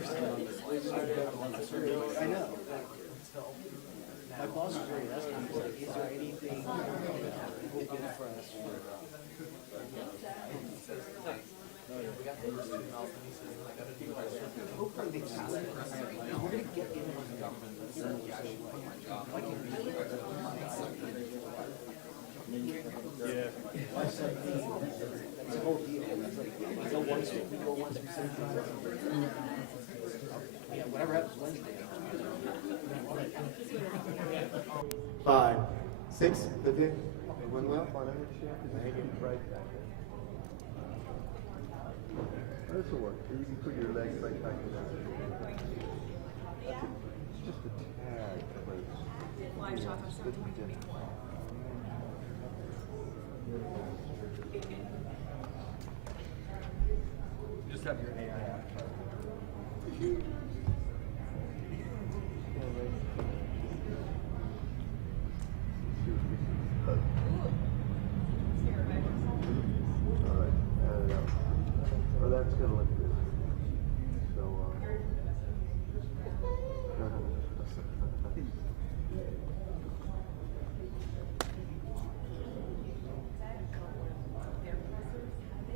I know. My boss was very asking me, like, is there anything good for us? Hopefully they pass it. We're going to get into the government. Yeah. It's a whole deal. It's like, we go once, yeah, whatever happens Wednesday. 5, 6, okay. One left. Hang it right back there. This will work. You can put your legs right back in there. It's just a tad close. Just have your AI out. That's going to look good. So,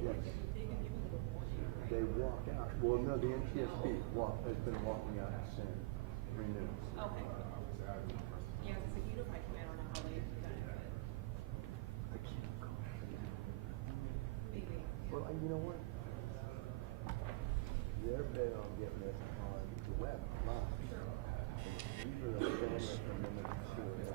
yes. They walk out. Well, no, the NTSB has been walking out since renewed. Okay. Yeah, it's a unified command. I don't know how they've done it. I can't go. Maybe. Well, you know what? They're big on getting this on the web live. We were the family from number 2 and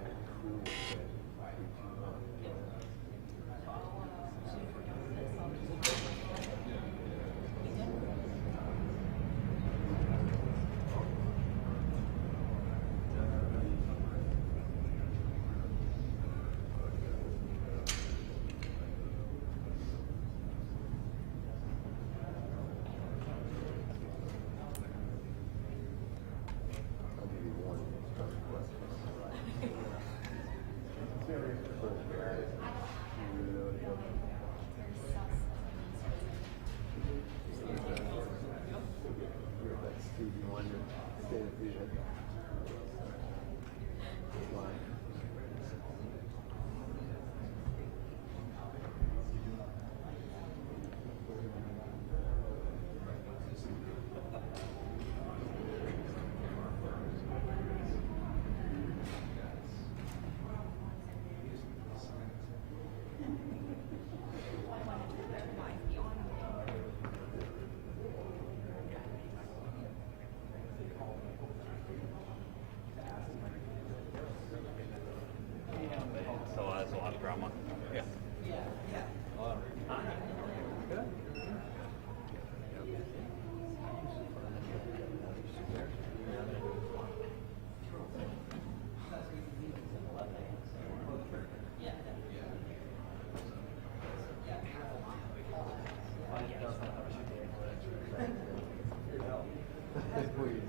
crew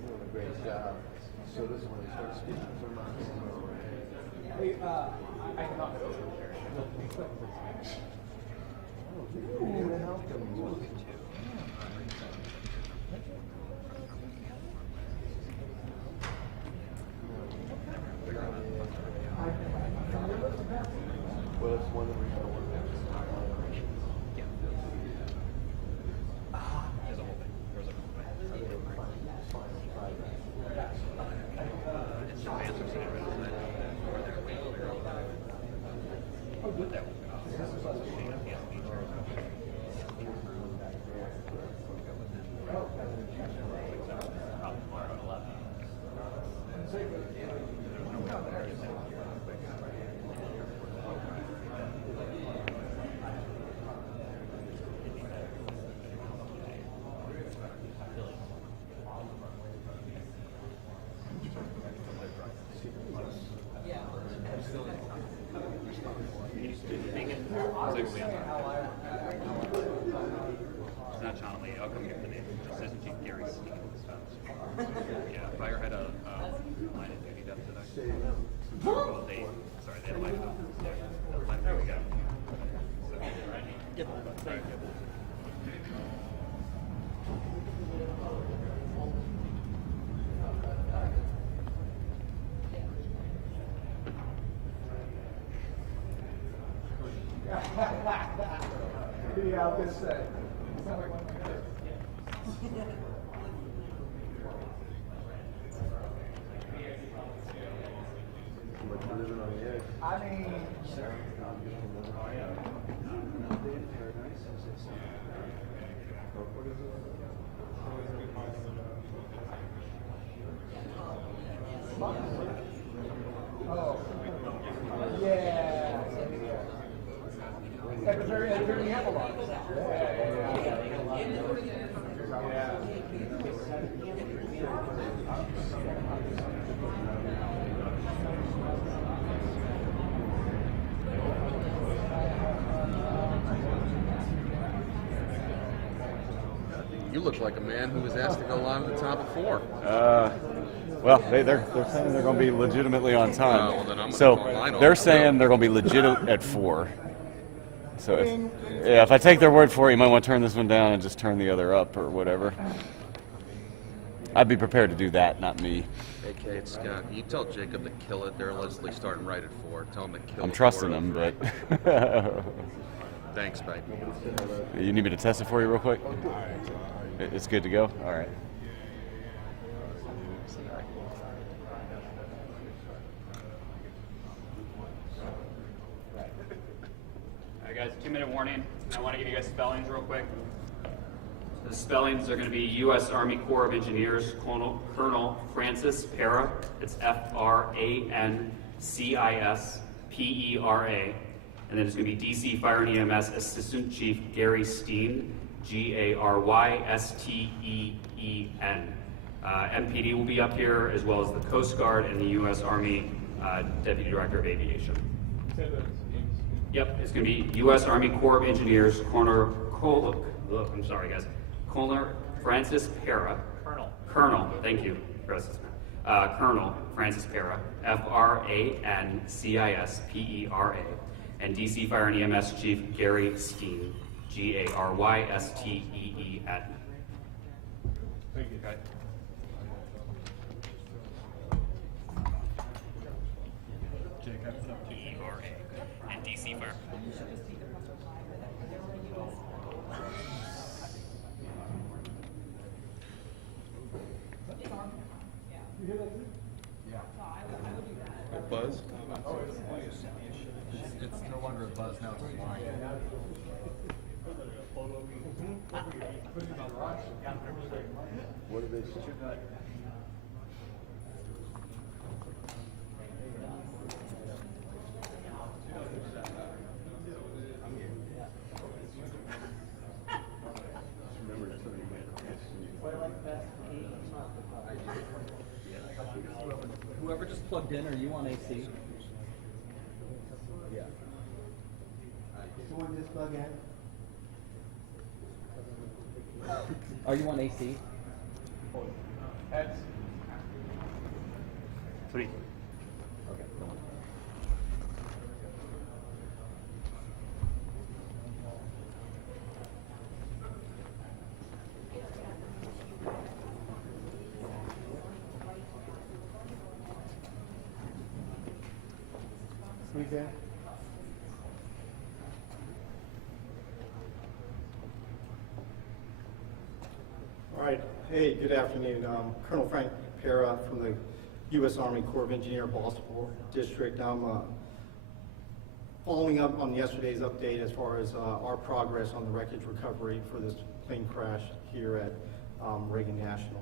So this one starts speaking for my Hey, I can knock it over. You're going to help them. Well, it's one of the reasons I want to Yeah. There's a whole thing. There's a whole thing. It's advanced or something. Oh, good that one. It's not Sean Lee. I'll come get the name. This isn't Chief Gary Stevens. Yeah, fire had a line of duty death today. Well, they had a line of duty. Yeah, line of duty death. Yep. Right. I was gonna say. You sound like one of my kids. But you're living on the edge. I mean, oh, yeah. At the very end, we have a lot. You look like a man who was asked to go live at the top of 4. Well, they're saying they're going to be legitimately on time. Well, then I'm gonna So call mine they're off, saying too. they're going to be legit at 4. So if I take their word for it, you might want to turn this one down and just turn the other up or whatever. I'd be prepared to do that, not me. AK, it's Scott. You tell Jacob to kill it. They're allegedly starting right at 4. Tell him to kill it. I'm trusting them, but Thanks, babe. you need me to test it for you real quick? It's good to go? All right. All right, guys, 2-minute warning. I want to give you guys spellings real quick. The spellings are going to be U.S. Army Corps of Engineers, Colonel Francis Pera. It's F-R-A-N-C-I-S-P-E-R-A. And then it's going to be D.C. Fire and EMS Assistant Chief Gary Steen, G-A-R-Y-S-T-E-E-N. MPD will be up here, as well as the Coast Guard and the U.S. Army Deputy Director of Aviation. Yep, it's going to be U.S. Army Corps of Engineers, Colonel Francis Pera. Colonel, thank you. Colonel Francis Pera, F-R-A-N-C-I-S-P-E-R-A. And DC Fire and EMS Chief Gary Steen, G-A-R-Y-S-T-E-E-N. Thank you. Okay. E-R-A. And DC Fire. Buzz? It's no longer a buzz, now it's a whine. What did they say? Whoever just plugged in, are you on AC? Yeah. Someone just plug in? Are you on AC? Sweet. Okay, go on. Sweet there. All right. Hey, good afternoon. Colonel Frank Pera from the U.S. Army Corps of Engineers, Baltimore District. I'm following up on yesterday's update as far as our progress on the wreckage recovery for this plane crash here at Reagan National.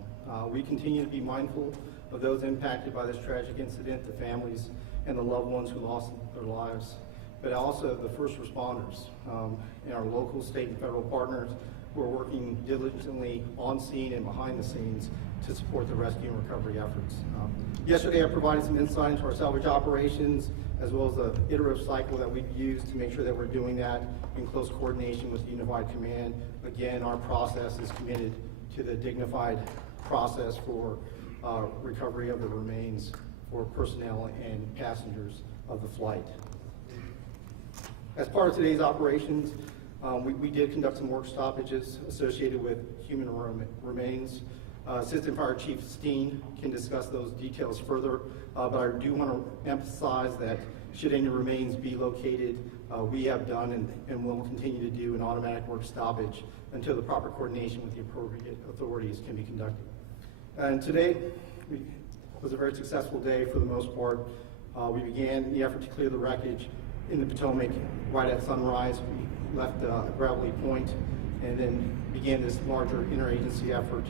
We continue to be mindful of those impacted by this tragic incident, the families and the loved ones who lost their lives, but also the first responders and our local, state, and federal partners who are working diligently on scene and behind the scenes to support the rescue and recovery efforts. Yesterday I provided some insight into our salvage operations as well as the iterative cycle that we've used to make sure that we're doing that in close coordination with Unified Command. Again, our process is committed to the dignified process for recovery of the remains for personnel and passengers of the flight. As part of today's operations, we did conduct some work stoppages associated with human remains. Assistant Fire Chief Steen can discuss those details further, but I do want to emphasize that Should any remains be located, we have done and will continue to do an automatic work stoppage until the proper coordination with the appropriate authorities can be conducted. And today was a very successful day for the most part. We began the effort to clear the wreckage in the Potomac right at sunrise. We left Gravelly Point and then began this larger interagency effort.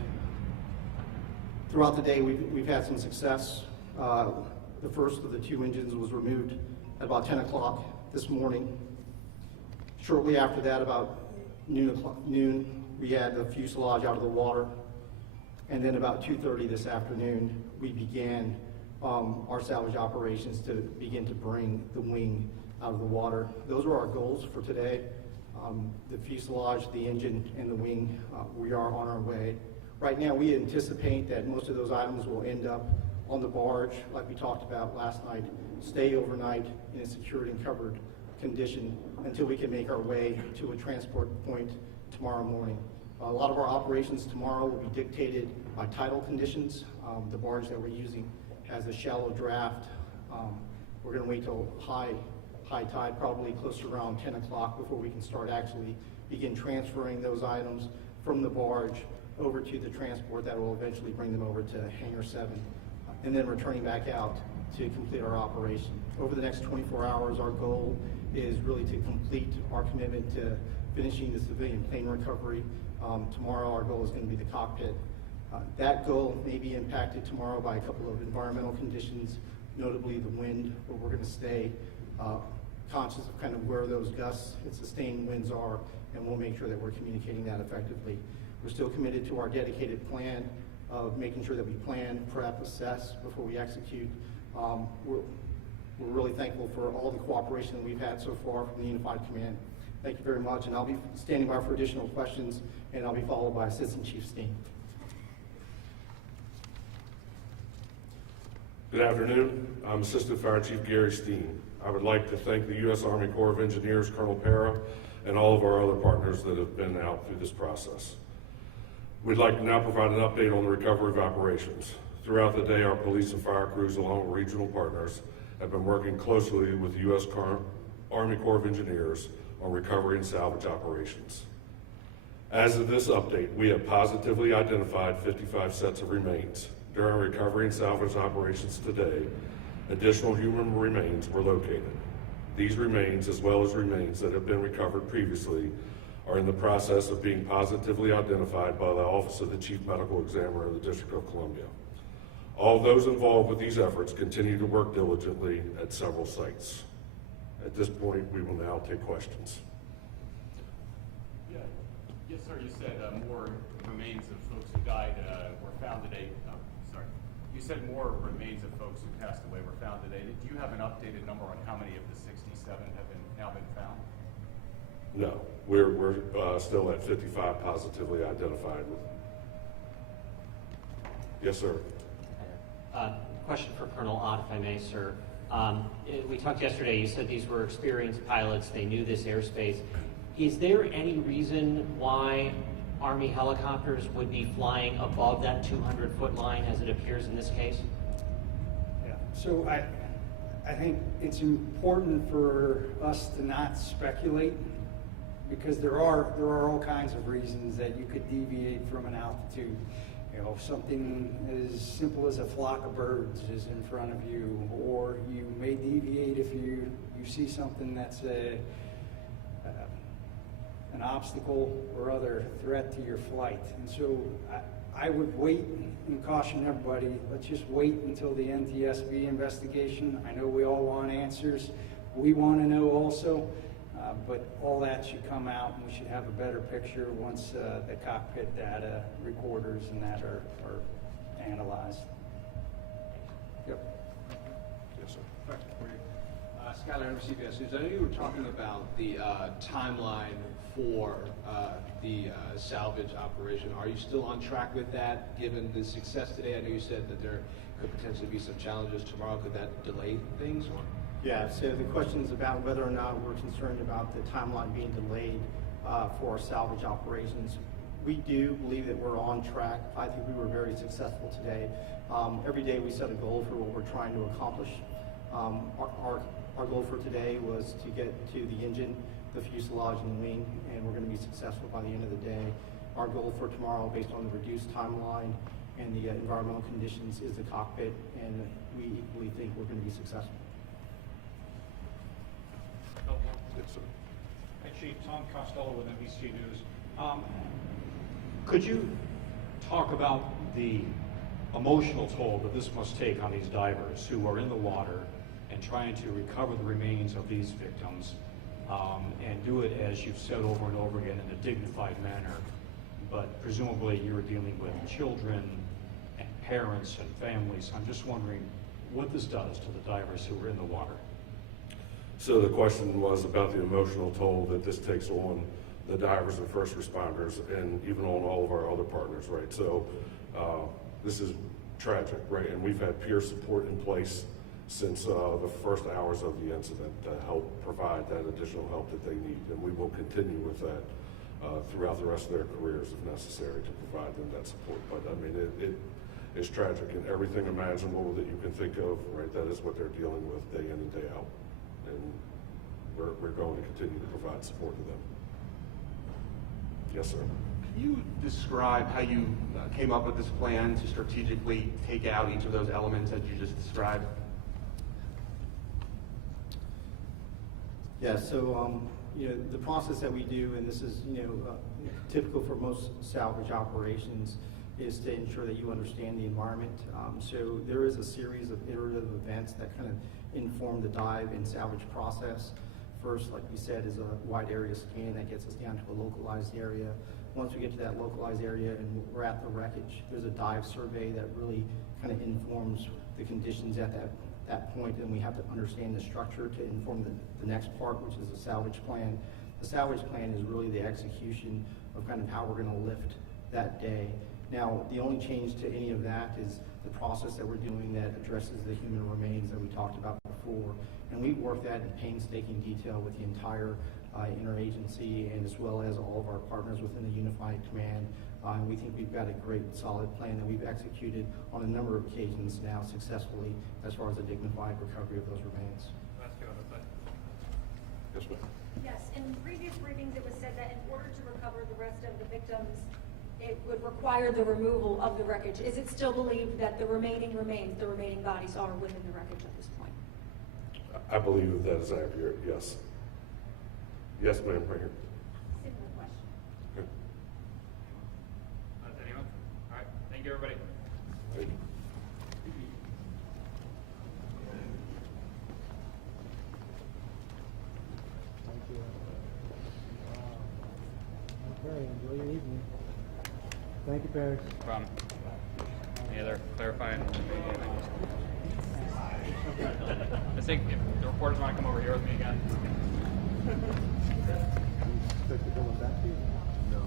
Throughout the day, we've had some success. The first of the 2 engines was removed at about 10 o'clock this morning. Shortly after that, about noon, we had the fuselage out of the water. And then about 2:30 this afternoon, we began our salvage operations to begin to bring the wing out of the water. Those are our goals for today. The fuselage, the engine, and the wing, we are on our way. Right now, we anticipate that most of those items will end up on the barge, like we talked about last night, stay overnight in a secured and covered condition until we can make our way to a transport point tomorrow morning. A lot of our operations tomorrow will be dictated by tidal conditions. The barge that we're using has a shallow draft. We're going to wait till high tide, probably close to around 10 o'clock before we can start actually begin transferring those items from the barge over to the transport that will eventually bring them over to Hangar 7, and then returning back out to complete our operation. Over the next 24 hours, our goal is really to complete our commitment to finishing the civilian plane recovery. Tomorrow, our goal is going to be the cockpit. That goal may be impacted tomorrow by a couple of environmental conditions, notably the wind, but we're going to stay conscious of kind of where those gusts and sustained winds are, and we'll make sure that we're communicating that effectively. We're still committed to our dedicated plan of making sure that we plan, prep, assess before we execute. We're really thankful for all the cooperation that we've had so far from the Unified Command. Thank you very much, and I'll be standing by for additional questions, and I'll be followed by Assistant Chief Steen. Good afternoon. I'm Assistant Fire Chief Gary Steen. I would like to thank the U.S. Army Corps of Engineers, Colonel Para, and all of our other partners that have been out through this process. We'd like to now provide an update on the recovery of operations. Throughout the day, our police and fire crews, along with regional partners, have been working closely with the U.S. Army Corps of Engineers on recovery and salvage operations. As of this update, we have positively identified 55 sets of remains. During recovery and salvage operations today, additional human remains were located. These remains, as well as remains that have been recovered previously, are in the process of being positively identified by the Office of the Chief Medical Examiner of the District of Columbia. All those involved with these efforts continue to work diligently at several sites. At this point, we will now take questions. Yeah. Yes, sir. You said more remains of folks who died were found today. You said more remains of folks who passed away were found today. Do you have an updated number on how many of the 67 have now been found? No, we're still at 55 positively identified. Yes, sir. Question for Colonel Ott, if I may, sir. We talked yesterday, you said these were experienced pilots, they knew this airspace. Is there any reason why Army helicopters would be flying above that 200-foot line as it appears in this case? Yeah, so I think it's important for us to not speculate, because there are all kinds of reasons that you could deviate from an altitude. You know, something as simple as a flock of birds is in front of you, or you may deviate if you see something that's an obstacle or other threat to your flight. And so I would wait and caution everybody, let's just wait until the NTSB investigation. I know we all want answers. We want to know also, but all that should come out, and we should have a better picture once the cockpit data, recorders, and that are analyzed. Yep. Yes, sir. Skylar, CBS News. I know you were talking about the timeline for the salvage operation. Are you still on track with that, given the success today? I know you said that there could potentially be some challenges tomorrow. Could that delay things? Or? Yeah, so the question is about whether or not we're concerned about the timeline being delayed for our salvage operations. We do believe that we're on track. I think we were very successful today. Every day we set a goal for what we're trying to accomplish. Our goal for today was to get to the engine, the fuselage, and the wing, and we're going to be successful by the end of the day. Our goal for tomorrow, based on the reduced timeline and the environmental conditions, is the cockpit, and we equally think we're going to be successful. Yes, sir. Hi, Chief. Tom Costello with NBC News. Could you talk about the emotional toll that this must take on these divers who are in the water and trying to recover the remains of these victims, and do it, as you've said over and over again, in a dignified manner? But presumably you're dealing with children and parents and families. I'm just wondering what this does to the divers who are in the water. So the question was about the emotional toll that this takes on the divers and first responders, and even on all of our other partners, right? So this is tragic, right? And we've had peer support in place since the first hours of the incident to help provide that additional help that they need, and we will continue with that throughout the rest of their careers if necessary to provide them that support. But I mean, it is tragic, and everything imaginable that you can think of, right? That is what they're dealing with day in and day out, and we're going to continue to provide support to them. Yes, sir. Can you describe how you came up with this plan to strategically take out each of those elements that you just described? Yeah, so the process that we do, and this is typical for most salvage operations, is to ensure that you understand the environment. So there is a series of iterative events that kind of inform the dive and salvage process. First, like we said, is a wide area scan that gets us down to a localized area. Once we get to that localized area and we're at the wreckage, there's a dive survey that really kind of informs the conditions at that point, and we have to understand the structure to inform the next part, which is the salvage plan. The salvage plan is really the execution of kind of how we're going to lift that day. Now, the only change to any of that is the process that we're doing that addresses the human remains that we talked about before. And we work that in painstaking detail with the entire interagency, and as well as all of our partners within the Unified Command. And we think we've got a great, solid plan that we've executed on a number of occasions now successfully as far as the dignified recovery of those remains. Yes, ma'am. Yes, in previous briefings it was said that in order to recover the rest of the victims, it would require the removal of the wreckage. Is it still believed that the remaining remains, the remaining bodies, are within the wreckage at this point? I believe that is accurate, yes. Yes, ma'am, right here. Similar question. Okay. Anyone? All right. Thank you, everybody. Thank you. Thank you. Okay, enjoy your evening. Thank you, Paris. No problem. Any other clarifying? I think if the reporters want to come over here with me again. Expect to come back to you? No.